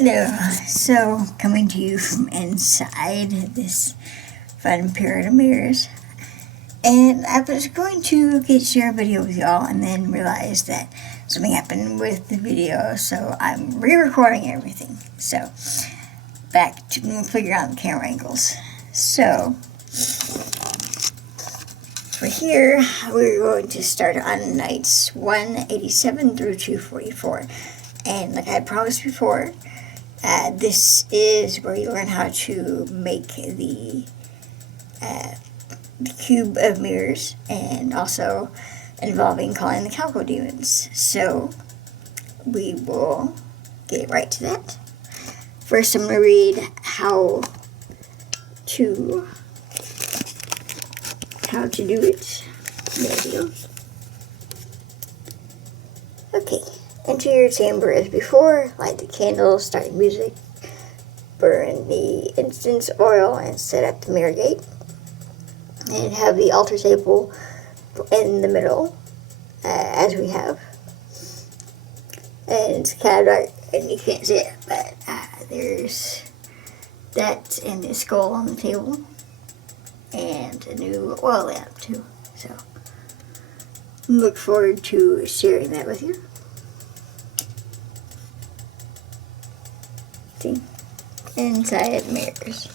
Hello, so coming to you from inside this fun pair of mirrors. And I was going to share a video with y'all and then realized that something happened with the video, so I'm re-recording everything. So, back to figure out the camera angles. So, for here, we're going to start on nights 187 through 244. And like I promised before, this is where you learn how to make the cube of mirrors, and also involving calling the Calco demons. So we will get right to that. First, I'm going to read how to do it. There we go. Okay. Enter your chamber as before, light the candles, start the music, burn the incense oil, and set up the mirror gate. And have the altar table in the middle, as we have. And it's kind of dark, and you can't see it, but there's that and the skull on the table, and a new oil lamp, too. So, look forward to sharing that with you. See? Inside mirrors.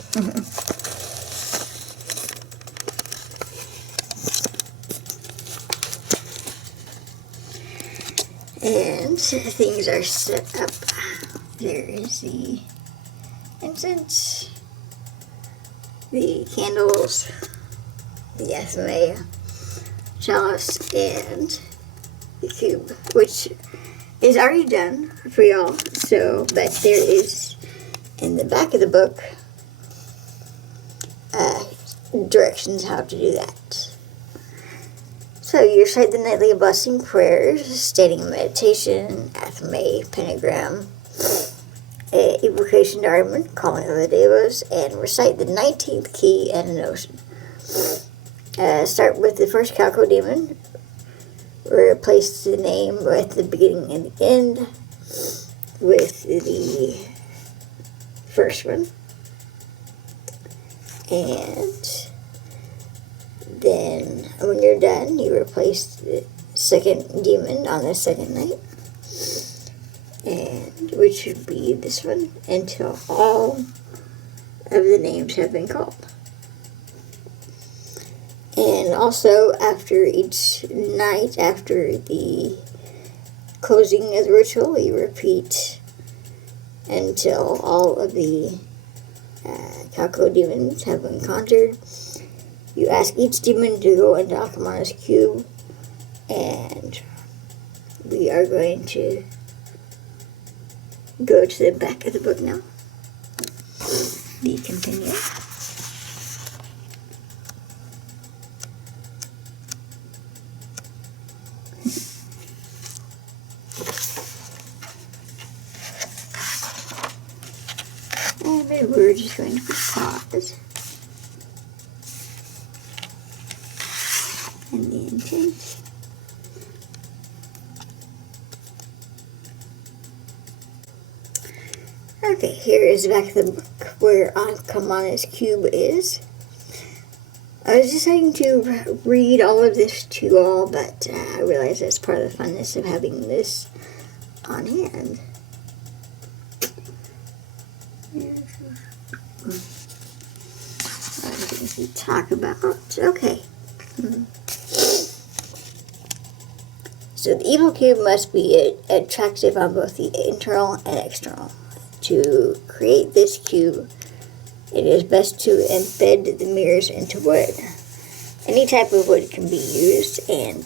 And things are set up. There is the incense, the candles, the SMA chalice, and the cube, which is already done for y'all. So, but there is in the back of the book directions how to do that. So you recite the nightly blessing prayers, stating a meditation, athame, pentagram, evocation diamond, calling of the devas, and recite the 19th key and a notion. Start with the first Calco demon. Replace the name at the beginning and the end with the first one. And then when you're done, you replace the second demon on the second night, and which should be this one, until all of the names have been called. And also, after each night, after the closing of the ritual, you repeat until all of the Calco demons have been conjured. You ask each demon to go into Akamana's cube, and we are going to go to the back of the book now. The continue. And maybe we're just going to pause. And the intent. Okay, here is the back of the book where Kamana's cube is. I was deciding to read all of this to you all, but I realized that's part of the funness of having this on hand. Things to talk about. Okay. So the evil cube must be attractive on both the internal and external. To create this cube, it is best to embed the mirrors into wood. Any type of wood can be used, and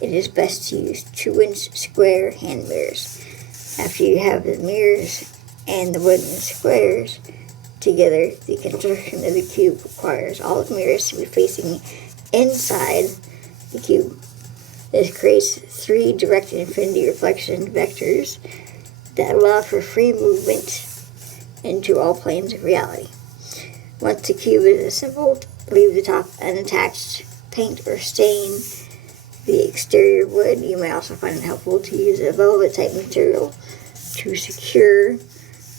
it is best to use 2-inch square hand mirrors. After you have the mirrors and the wooden squares together, the construction of the cube requires all the mirrors to be facing inside the cube. This creates 3 direct infinity reflection vectors that allow for free movement into all planes of reality. Once the cube is assembled, leave the top unattached, paint or stain the exterior wood. You may also find it helpful to use a velvet type material to secure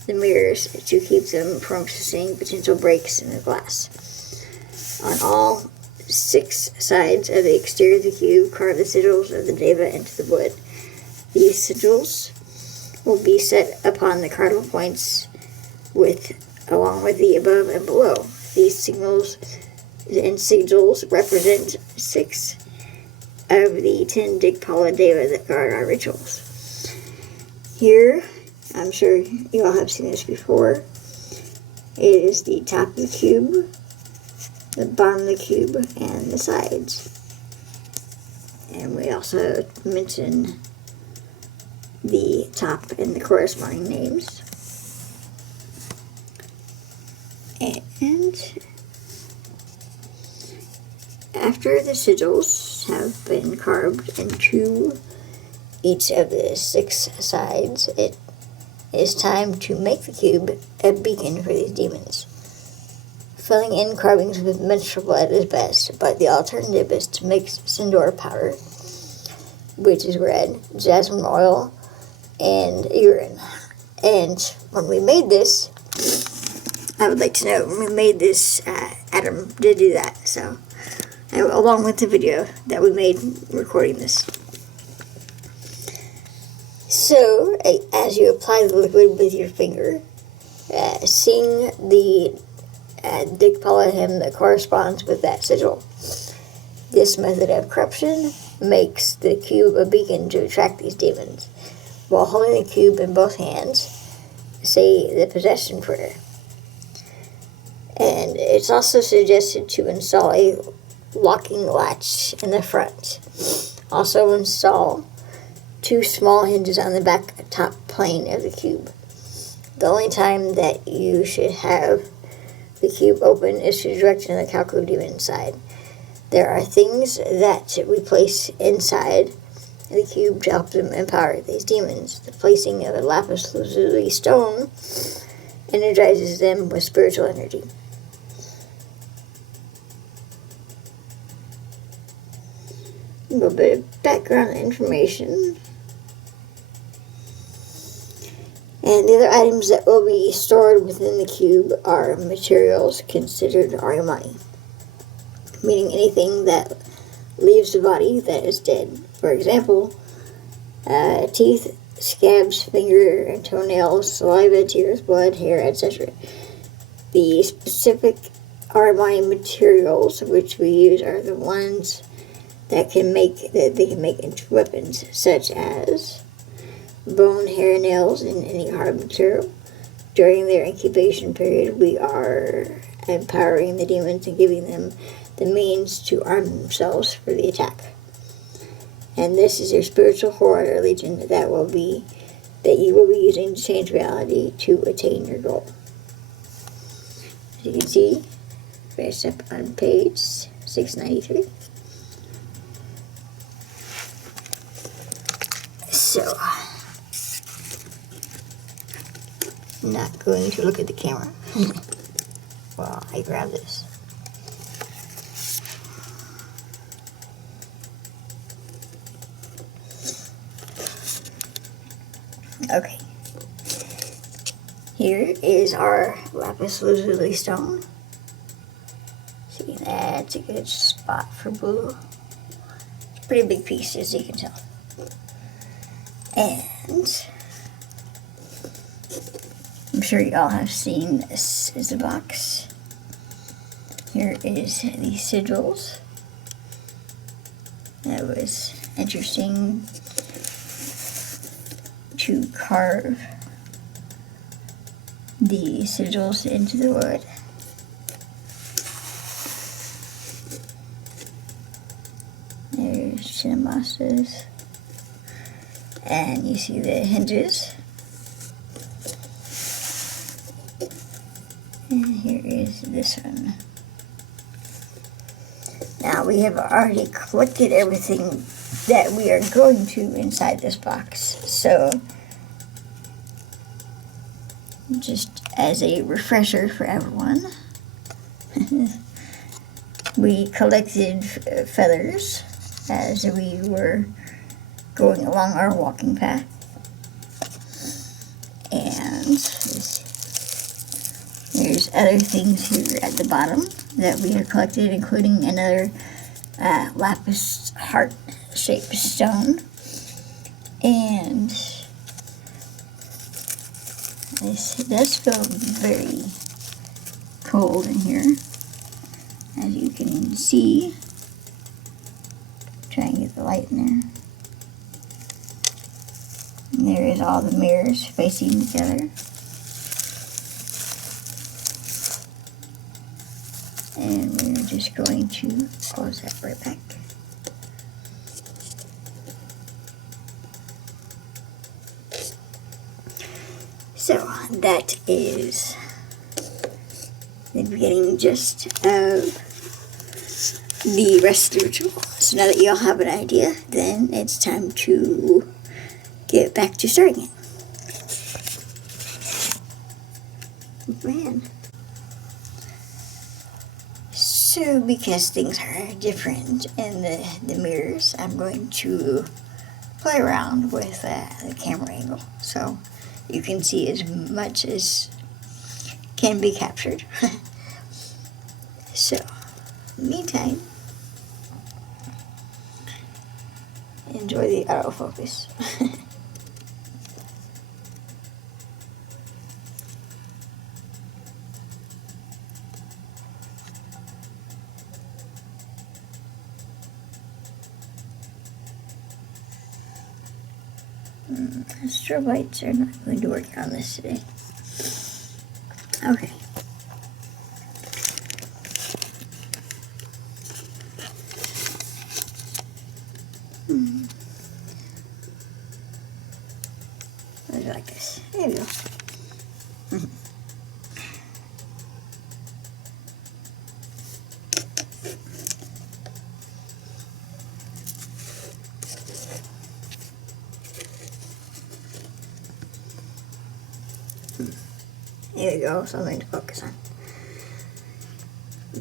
the mirrors to keep them from seeing potential breaks in the glass. On all 6 sides of the exterior of the cube, carve the sigils of the deva into the wood. These sigils will be set upon the cardinal points along with the above and below. These signals and sigils represent 6 of the 10 Digpala Deva that guard our rituals. Here, I'm sure you all have seen this before, it is the top of the cube, the bottom of the cube, and the sides. And we also mention the top and the corresponding names. And after the sigils have been carved into each of the 6 sides, it is time to make the cube a beacon for these demons. Filling in carvings with menstrual blood is best, but the alternative is to mix sindoor powder, which is red, jasmine oil, and urine. And when we made this, I would like to know, when we made this, Adam did do that, so, along with the video that we made recording this. So, as you apply the liquid with your finger, sing the Digpala hymn that corresponds with that sigil. This method of corruption makes the cube a beacon to attract these demons. While holding the cube in both hands, say the possession prayer. And it's also suggested to install a locking latch in the front. Also install 2 small hinges on the back top plane of the cube. The only time that you should have the cube open is to direct the Calco demon inside. There are things that we place inside the cube to help them empower these demons. The placing of a lapis lazuli stone energizes them with spiritual energy. A little bit of background information. And the other items that will be stored within the cube are materials considered Aryamani, meaning anything that leaves the body that is dead. For example, teeth, scabs, finger and toenails, saliva, tears, blood, hair, etc. The specific Aryamani materials which we use are the ones that they can make into weapons, such as bone, hair, nails, and any hard material. During their incubation period, we are empowering the demons and giving them the means to arm themselves for the attack. And this is your spiritual horde or legion that you will be using to change reality to attain your goal. As you can see, finish up on page 693. So, I'm not going to look at the camera while I grab this. Okay. Here is our lapis lazuli stone. See, that's a good spot for blue. It's a pretty big piece, as you can tell. And I'm sure you all have seen this is the box. Here is the sigils. That was interesting to carve the sigils into the wood. There's Chinnamasta's. And you see the hinges. And here is this one. Now we have already collected everything that we are going to inside this box. So, just as a refresher for everyone, we collected feathers as we were going along our walking path. And ones. There's other things here at the bottom that we have collected, including another lapis heart-shaped stone. And this does feel very cold in here, as you can see. Try and get the light in there. And there is all the mirrors facing together. And we're just going to close that right back. So that is the beginning just of the rest of the ritual. So now that you all have an idea, then it's time to get back to starting it. Man. So because things are different in the mirrors, I'm going to play around with the camera angle so you can see as much as can be captured. So, meantime, enjoy the autofocus. Strobe lights are not going to work on this today. Okay. Let's do it like this. There we go. There we go, something to focus on.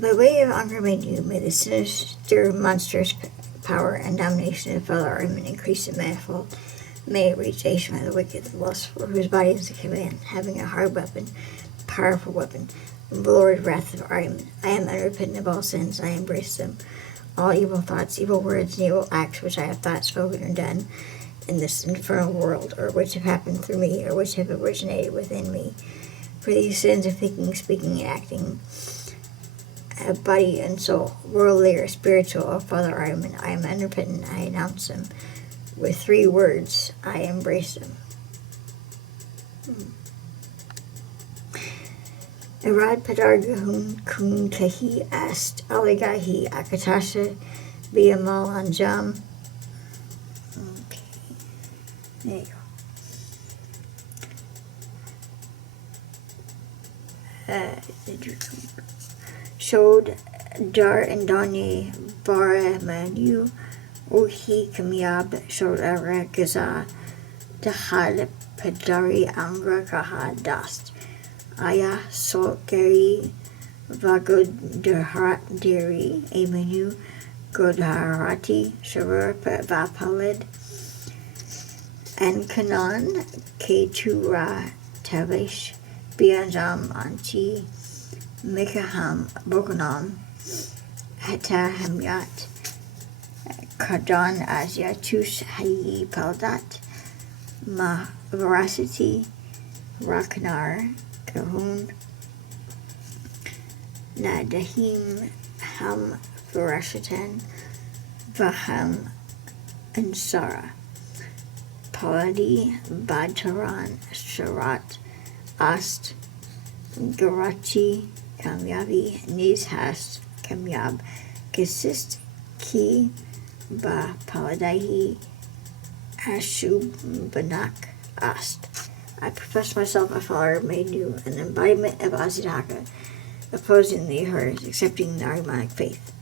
By way of honor made you, may the sinister, monstrous power and domination of fellow Armin increase in manifold. May it reach Ashma, the wicked, the lustful, whose body is the command, having a hard weapon, powerful weapon, the Lord wrath of Armin. I am unrepentant of all sins, I embrace them. All evil thoughts, evil words, and evil acts which I have thought, spoken, or done in this infernal world, or which have happened through me, or which have originated within me. For these sins of thinking, speaking, and acting, body and soul, worldly or spiritual, of Father Armin, I am unrepentant, I announce them. With 3 words, I embrace them. Arad Padar Gahun Kun Kahi Ast Aligahi Akatasha Biamal Anjam. Okay, there you go. Showed Dar and Dani Bara Manu Uhi Kamyab Showed Ara Gaza Dahad Padari Angra Kaha Dast Aya Solkari Vagod Derhat Diri Amanu Godharati Sharur Vapalid and Kanan Ketura Tavish Bianjam Anchi Mikaham Boganam Hata Hamyat Kardan Asiatush Hayi Paldat Ma Veracity Raknar Kahun Nadahim Ham Verashatan Vaham Ansara Paladi Badtaran Sharat Ast Garachi Kamyabi Nizhast Kamyab Kasist Ki Ba Paladahi Ashub Banak Ast. I profess myself a follower made new, an embodiment of Azidaka, opposing the hers, accepting the Armanic faith.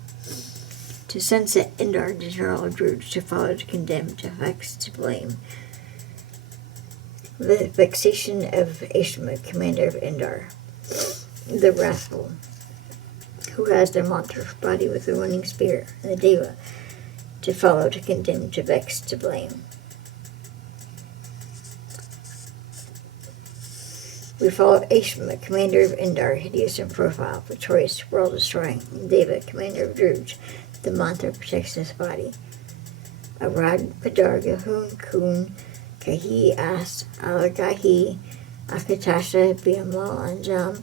To sunset Indar, the general of Druid, to follow, to condemn, to vex, to blame. The vexation of Ashma, commander of Indar, the wrathful, who has their monstrous body with a running spear, and the Deva, to follow, to condemn, to vex, to blame. We follow Ashma, commander of Indar, hideous in profile, victorious, world-destroying. Deva, commander of Druge. The mantra protects his body. Arad, Padar, Gahun, Kun, Kahi, As, Alagahi, Akatasha, Biamal, Anjam,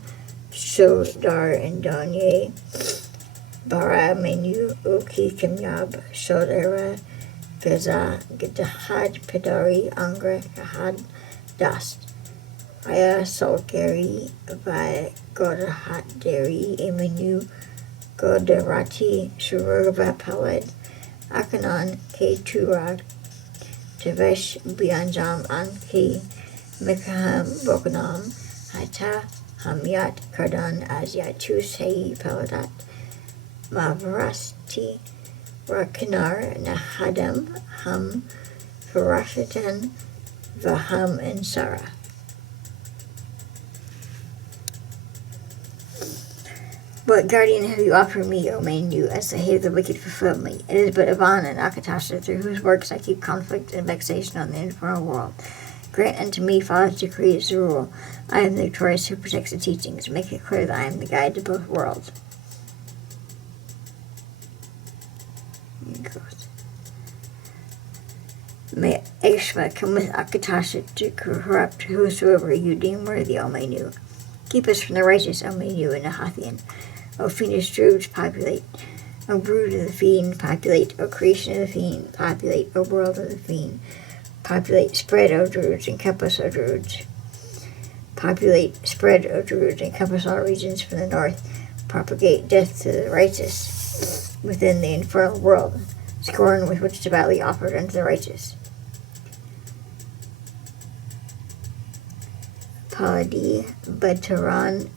Shodar, and Donye, Bara, Menu, Uki, Kamyab, Shodara, Gaza, Gadahad, Padari, Angra, Kahad, Dast. Aya, Solgari, Vai, Godahat, Deri, Emenu, Godarati, Shururva, Palad, Akanan, K2 Tavesh, Bianjam, Anki, Mikaham, Bokanam, Hata, Hamyat, Kardan, Azyatu, Sei, Paladat, Mavarasti, Rakinar, Nahadam, Ham, Farashatan, Vaham, and Sarah. What guardian have you offered me, O Manu, as the hate of the wicked fulfilled me? It is but Ivan and Akatasha, through whose works I keep conflict and vexation on the infernal world. Grant unto me, Father's decree is the rule. I am the victorious who protects the teachings. Make it clear that I am the guide to both worlds. May Ashma come with Akatasha to corrupt whosoever you deem worthy, O Manu. Keep us from the righteous, O Manu and Nahathian. O fiendish Druids, populate. O brood of the fiend, populate. O creation of the fiend, populate. O world of the fiend, populate. Spread, O Druids, encompass, O Druids. Populate, spread, O Druids, encompass all regions from the north. Propagate death to the righteous within the infernal world. Scorn with which to badly offered unto the righteous. Paladi, Bataran,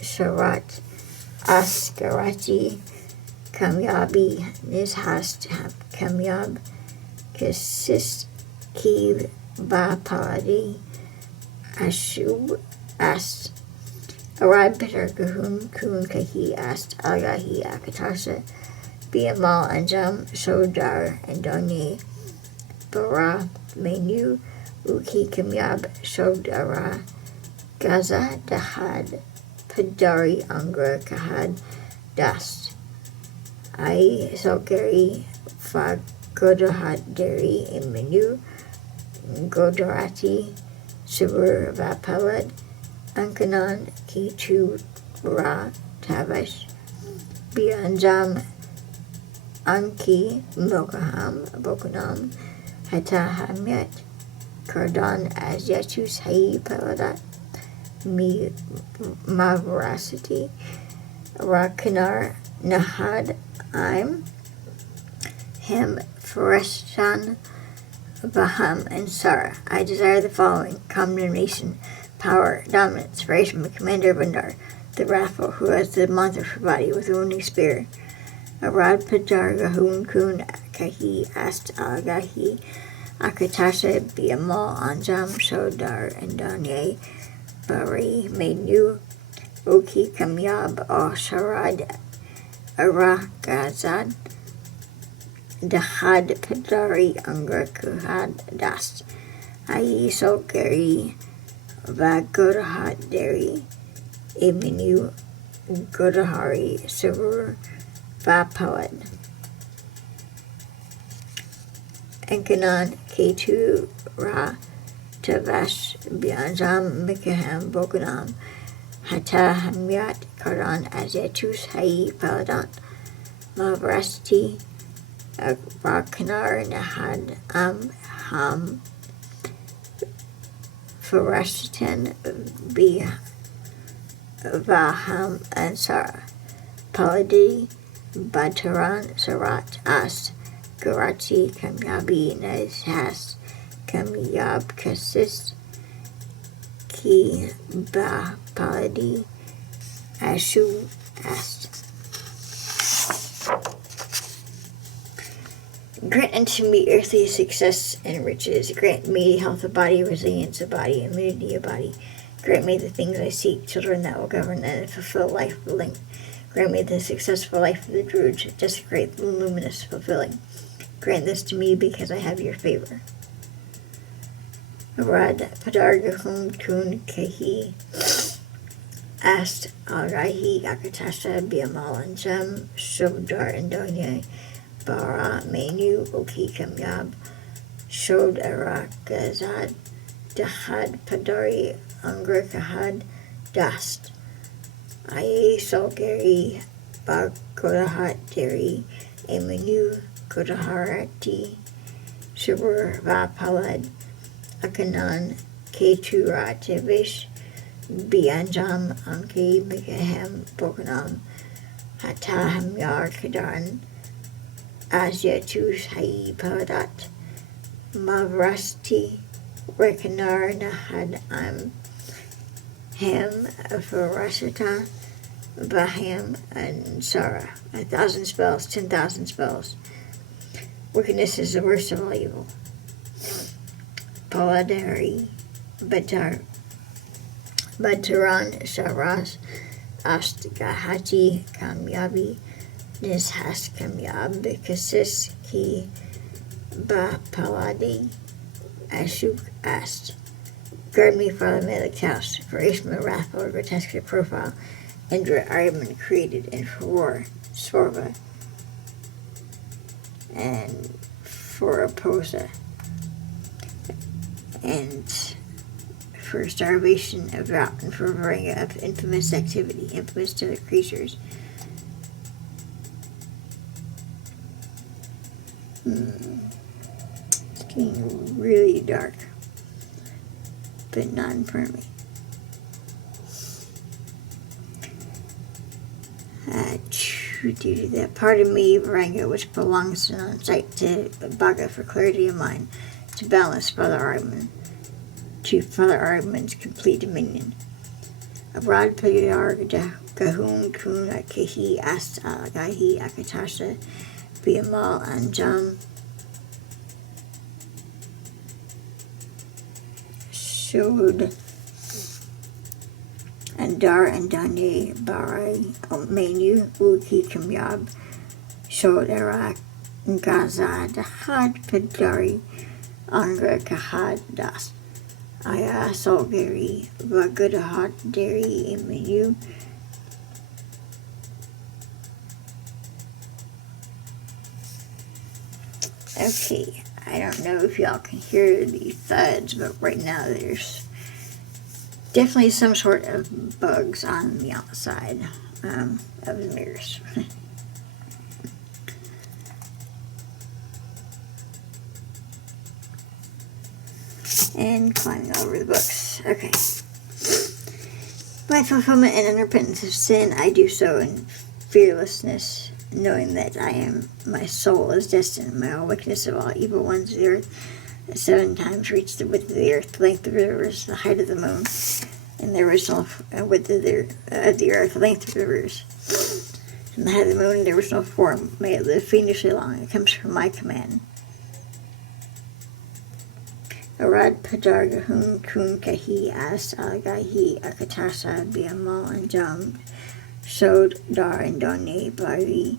Sharat, Askarati, Kamyabi, Nishast, Kamyab, Kasis, Kiv, Ba Paladi, Ashub, Ast, Arad, Peter, Kahun, Kun, Kahi, Ast, Agahi, Akatasha, Biamal, Anjam, Shodar, and Donye, Bara, Menu, Uki, Kamyab, Shodara, Gaza, Dahad, Padari, Angra, Kahad, Dast. Ai, Salgari, Fagodahad, Deri, Emenu, Godarati, Subur, Vapalad, Ankanan, Kitu, Ra, Tavish, Bianjam, Anki, Mokaham, Bokanam, Hata Hamyat, Kardan, Azyatus, Hai, Paladat, Mi Mavaracity, Rakinar, Nahad, Im, Him, Forestan, Baham, and Sarah. I desire the following: condemnation, power, dominance, from the commander of Indar, the wrathful, who has the mantra for body with a wounding spear. Arad Padar, Gahun, Kun, Kahi, Ast, Alagahi, Akatasha, Biamal, Anjam, Shodar, and Danye, Bari, Menu, Oki, Kamyab, Sharad, Aragazad, Dahad, Padari, Angra, Kuhad, Dast, Ai, Solgari, Vagodahad, Deri, Emenu, Godahari, Sivur, Vapalad, Enkanan, K2, Ra, Tavash, Bianjam, Mikaham, Bokanam, Hata Hamyat, Karan, Azetus, Hai, Paladant, Mavrasti, Rakanar, Nahad, Ham, Farashtan, Vaham, and Sarah. Paladi, Bataran, Sarat, As, Garachi, Kamyabi, Nezhas, Kamyab, Kasis, Ki, Ba, Paladi, Ashu, Ast. Grant unto me earthly success and riches. Grant me health of body, resilience of body, immunity of body. Grant me the things I seek, children that will govern and fulfill life willing. Grant me the successful life of the Druids, desecrate, luminous, fulfilling. Grant this to me because I have your favor. Rad Padargahum Kun Kehi Ast Alrahi Akatasa Biamal and Jam Shodar Indonya Bara Menu Oki Kamyab Shod Arakazad Dahad Padari Angra Kahad Dast Aye Solgari Bagodahat Deri Emenu Godaharati Shubur Vapalad Akanan Keturativish Bianjam Anki Mikahem Bokanam Hataham Yar Kadan Asyatus Hai Padat Mavrasti Rekanar Nahad Am Ham Farashata Baham and Sarah. 1,000 spells, 10,000 spells. Wickedness is the worst of all evil. Paladari Bataran Sharas Astgahati Kamyabi Nishas Kamyab Kasis Ki Ba Paladi Ashuk Ast. Guard me for the male house, for Ishma wrath or grotesque profile, Indra Aryaman created in Furor, Svorva, and Foroposa, and for starvation of drought, and for Varenga of infamous activity, infamous to the creatures. It's getting really dark, but not for me. That part of me, Varenga, which belongs on site to Baga for clarity of mind, to balance Father Arman, to Father Arman's complete dominion. Abrad Payar Gahun Kun Kehi Ast Gahi Akatasha Biamal Anjam Shod Andar and Dane Barai Menu Uki Kamyab Shod Arak Gazad Had Padari Angra Kahad Das Aya Solgari Vagadahat Deri Menu. Okay, I don't know if y'all can hear the thuds, but right now there's definitely some sort of bugs on the outside of the mirrors. And climbing over the books. Okay. By fulfillment and unrepentance of sin, I do so in fearlessness, knowing that my soul is destined, my all wickedness of all evil ones of the earth, that 7 times reached the width of the earth, the length of the rivers, the height of the moon, and the original width of the earth, the length of the rivers. From the height of the moon, there was no form. May it live fiendishly long. It comes from my command. Arad Padargahun Kun Kahi As Algahi Akatasa Biamal and Jam Shod Dar and Done Bari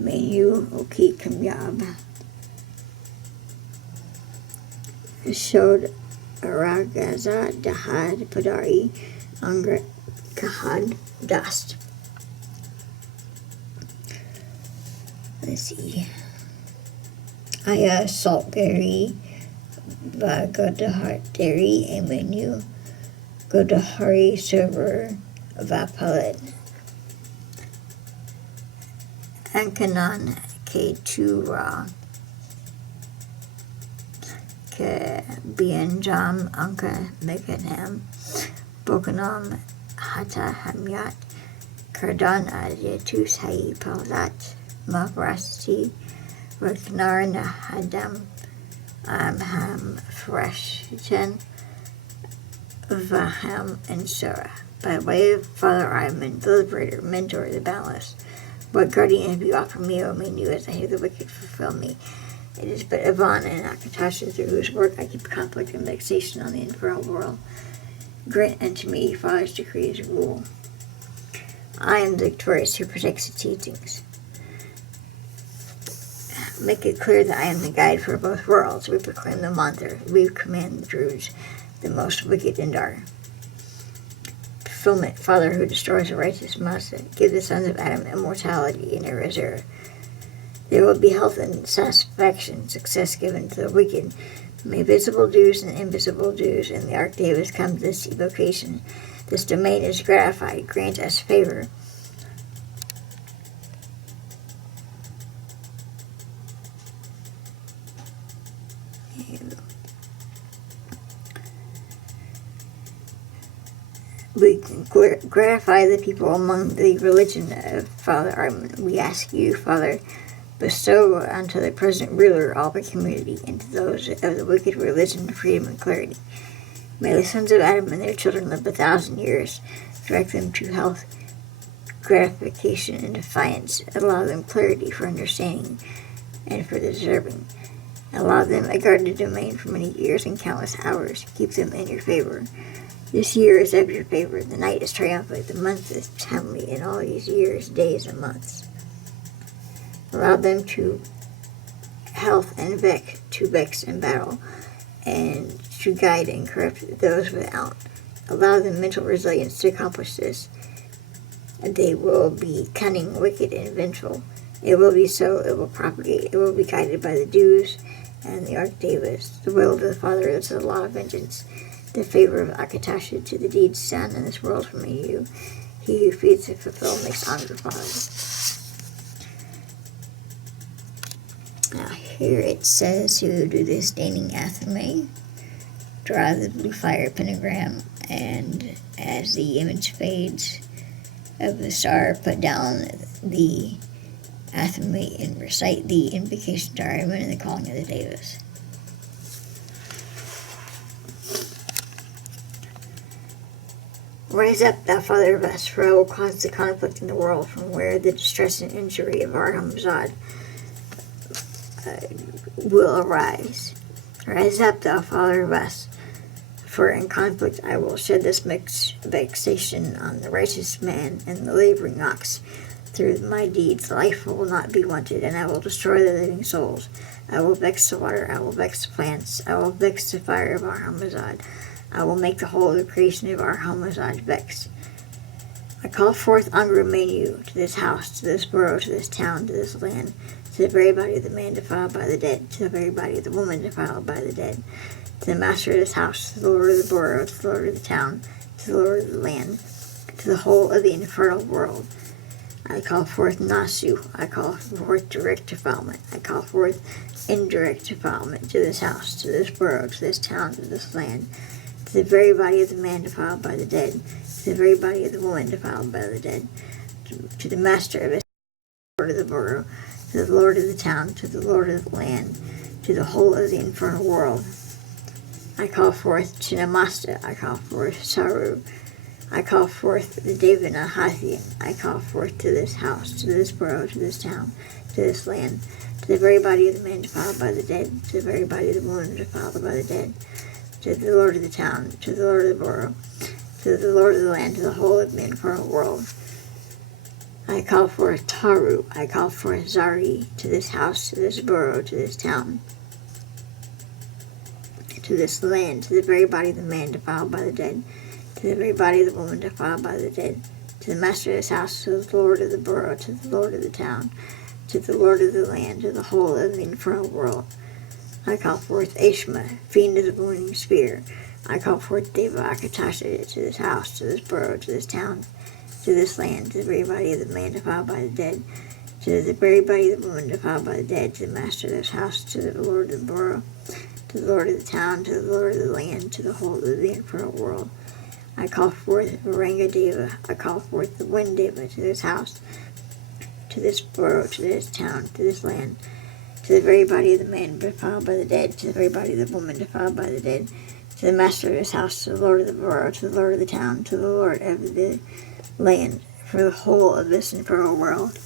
Menu Oki Kamyab Shod Aragaza Dahad Padari Angra Kahad Dust. Let's see. Aya Saltberry Godahart Dairy a Menu Godahari Server Vapalit Ankanan K2 Ke Bianjam Anka Mekanam Bokanam Hata Hamyat Kardan Adyatus Hai Palat Mavrasti Raknar Nahadam Amham Freshten Vaham and Surah. By way of Father Iman, the liberator, mentor, the balanced. What guardian have you offered me, O Menu, as I hear the wicked fulfill me? It is but Ivan and Akatasha, through whose work I keep conflict and vexation on the infernal world. Grant unto me Father's decrees rule. I am the victorious who protects the teachings. Make it clear that I am the guide for both worlds. We proclaim the mantra. We command the Druids, the most wicked and dark. Fulfillment, Father who destroys the righteous must give the sons of Adam immortality in a reserve. There will be health and satisfaction, success given to the wicked. May visible dues and invisible dues in the Arctavis come to this evocation. This domain is gratified. Grant us favor. We gratify the people among the religion of Father Armin. We ask you, Father, bestow unto the present ruler all the community, and to those of the wicked religion freedom and clarity. May the sons of Adam and their children live 1,000 years. Direct them to health, gratification, and defiance. Allow them clarity for understanding and for deserving. Allow them a guarded domain for many years and countless hours. Keep them in your favor. This year is of your favor. The night is triumphant. The month is timely in all these years, days, and months. Allow them to health and vex in battle, and to guide and correct those without. Allow them mental resilience to accomplish this. They will be cunning, wicked, and vengeful. It will be so, it will propagate, it will be guided by the dews and the Arctavis. The will of the Father is the law of vengeance. The favor of Akatasha to the deeds done in this world from you. He who feeds the fulfilled makes honor the Father. Now here it says to do the staining athame. Draw the blue fire pentagram, and as the image fades of the star, put down the athame and recite the invocation to Armin and the calling of the Devas. Rise up, thou Father of us, for I will cause the conflict in the world from where the distress and injury of our Hamzad will arise. Rise up, thou Father of us, for in conflict I will shed this vexation on the righteous man and the laboring ox. Through my deeds life will not be wanted, and I will destroy the living souls. I will vex the water, I will vex the plants, I will vex the fire of our Hamzad. I will make the whole of the creation of our Hamazaj vex. I call forth Angra Mainyu to this house, to this borough, to this town, to this land, to the very body of the man defiled by the dead, to the very body of the woman defiled by the dead, to the master of this house, to the lord of the borough, to the lord of the town, to the lord of the land, to the whole of the infernal world. I call forth Nasu. I call forth direct defilement. I call forth indirect defilement to this house, to this borough, to this town, to this land, to the very body of the man defiled by the dead, to the very body of the woman defiled by the dead, to the master of it, lord of the borough, to the lord of the town, to the lord of the land, to the whole of the infernal world. I call forth Chinnamasta. I call forth Saru. I call forth the Devanahathian. I call forth to this house, to this borough, to this town, to this land, to the very body of the man defiled by the dead, to the very body of the woman defiled by the dead, to the lord of the town, to the lord of the borough, to the lord of the land, to the whole of the infernal world. I call forth Taru. I call forth Zari, to this house, to this borough, to this town, to this land, to the very body of the man defiled by the dead, to the very body of the woman defiled by the dead, to the master of this house, to the lord of the borough, to the lord of the town, to the lord of the land, to the whole of the infernal world. I call forth Ashma, fiend of the wounding spear. I call forth Deva Akatasha to this house, to this borough, to this town, to this land, to the very body of the man defiled by the dead, to the very body of the woman defiled by the dead, to the master of this house, to the lord of the borough, to the lord of the town, to the lord of the land, to the whole of the infernal world. I call forth Varanga Deva. I call forth the wind Deva to this house, to this borough, to this town, to this land, to the very body of the man defiled by the dead, to the very body of the woman defiled by the dead, to the master of his house, to the lord of the borough, to the lord of the town, to the lord of the land, for the whole of this infernal world.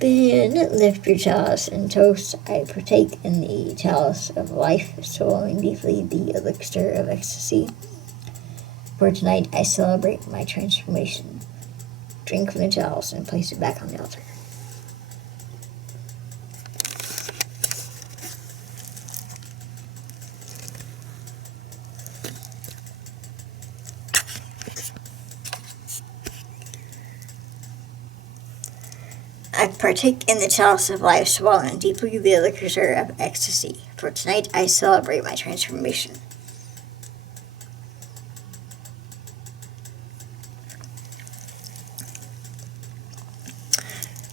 Then lift your chalice and toast. I partake in the chalice of life, swallowing deeply the elixir of ecstasy. For tonight I celebrate my transformation. Drink from the chalice and place it back on the altar. I partake in the chalice of life, swallowing deeply the elixir of ecstasy. For tonight I celebrate my transformation.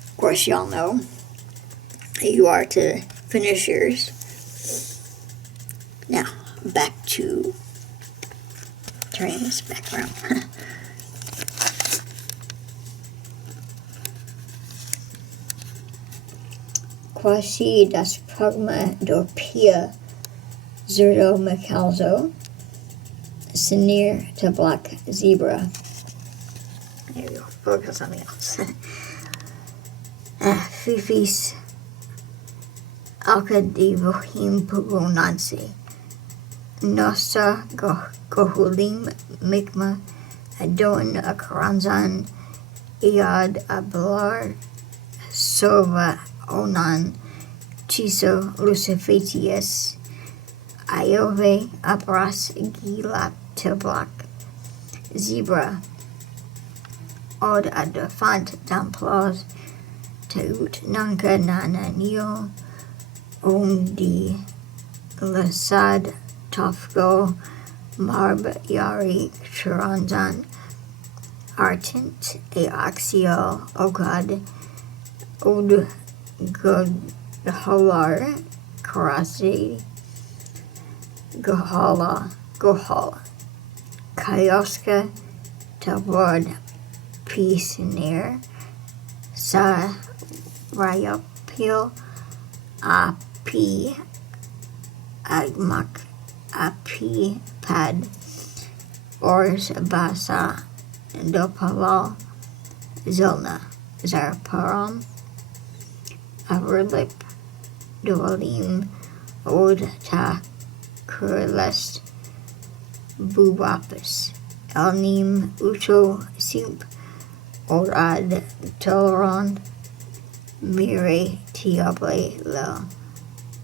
Of course, y'all know you are to finish yours. Now, back to turning this back around. Quasi das progma dorpia zerdo macalzo, sinir to black zebra. There we go, focus on something else. Fifis alca de vohim pugonansi. Nosta gohulim mikma adon akaranzan iad ablar sova onan chiso lucifatius iove abras gilap teblak zebra od adafant damplos teut nanka nana neo ondi lasad tofgo marb yari charanzan artent eaxio ogad od gohalar karasi gohal kayoska tabord peace near sa rayopil api agmak api pad ors basa dopalal zilna zarparam averlip dolim od ta kurlest bubapis elnim uto simp orad toleron mire tiable lo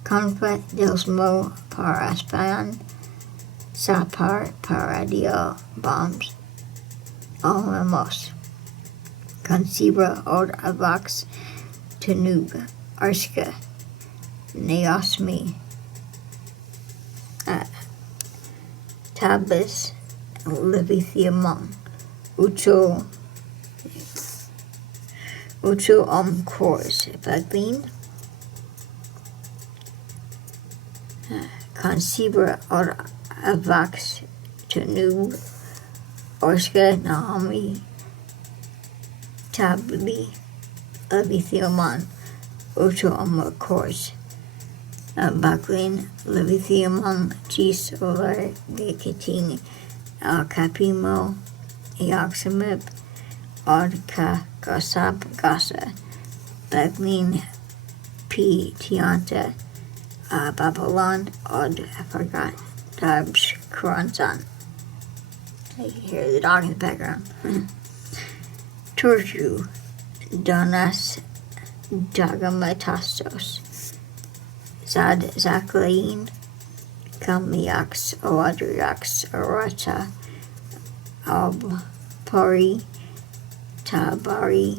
confa delsmo paraspan sapar paradio bombs alamos concibra od avox tenug arska neosmi tabis levithiamon ucho cores baglin concibra or avox tenug orska naomi tabli levithiamon ucho cores baglin levithiamon chis olar gekiting al capimo eoxamib odka gosap gosa baglin p tianta babylon od forgot dabs kuransan. You can hear the dog in the background. Torju donas dagamatastos zad zaklain kamiax oadriax orata albpori tabari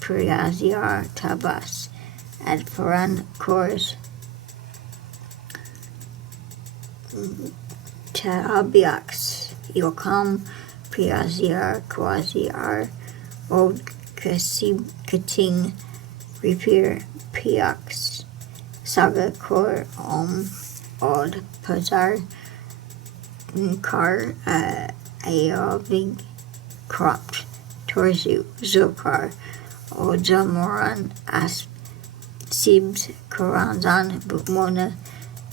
priaziar tabas adparan cores tabiax yokam priaziar quasiar od kating repair piax saga cor od pazar kar aovig cropped torzu zokar od zamoran asp sibs koranzan bukmona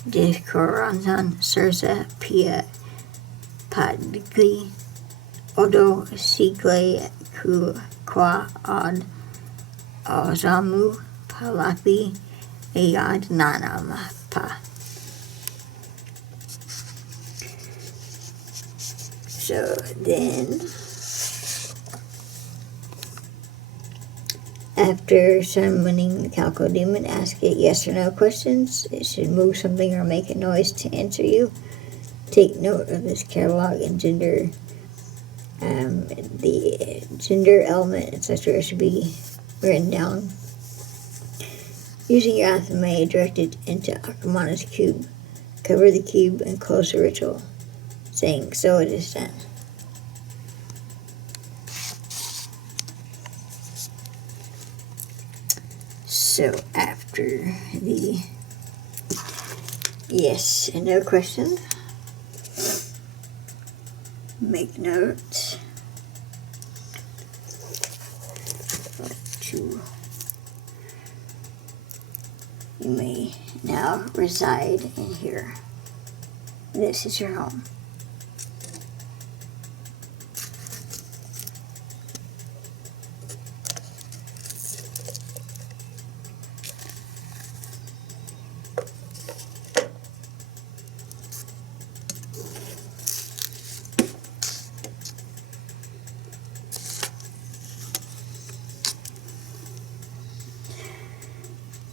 de koranzan surza pia padgli odo sigle ku qua od ozamu palapi ayad nanama pa. So then, after summoning the Calco Demon, ask it yes or no questions. It should move something or make a noise to answer you. Take note of this catalog and gender. The gender, element, etc. should be written down Using your Athame, direct it into Akamana's cube. Cover the cube and close the ritual, saying, "So it is done." So after the yes and no question, make note to you may now reside in here. This is your home.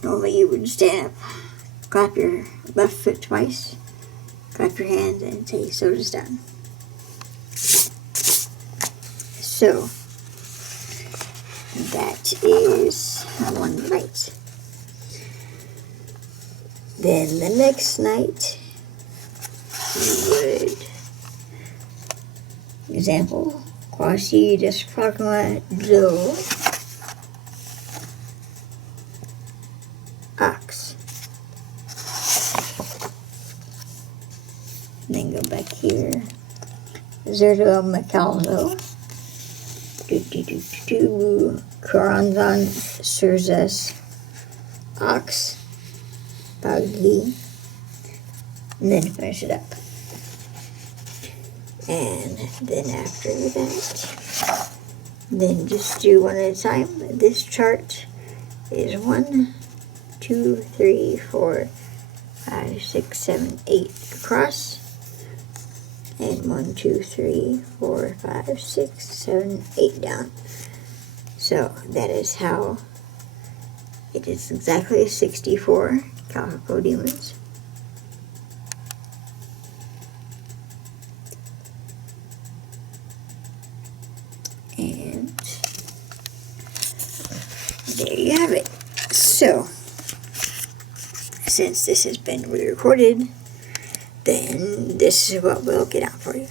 Normally you would stand up, clap your left foot twice, clap your hand, and say, "So it is done." So, that is one night. Then the next night, you would, example, Quasi Desprogma Do Ox. Then go back here. Zerto Macalzo. Coranzon Surzes Ox Pagi. And then finish it up. And then after that, then just do one at a time. This chart is 1, 2, 3, 4, 5, 6, 7, 8 across. And 1, 2, 3, 4, 5, 6, 7, 8 down. So that is how it is exactly 64 Calico Demons. And there you have it. So, since this has been re-recorded, then this is what we'll get out for you.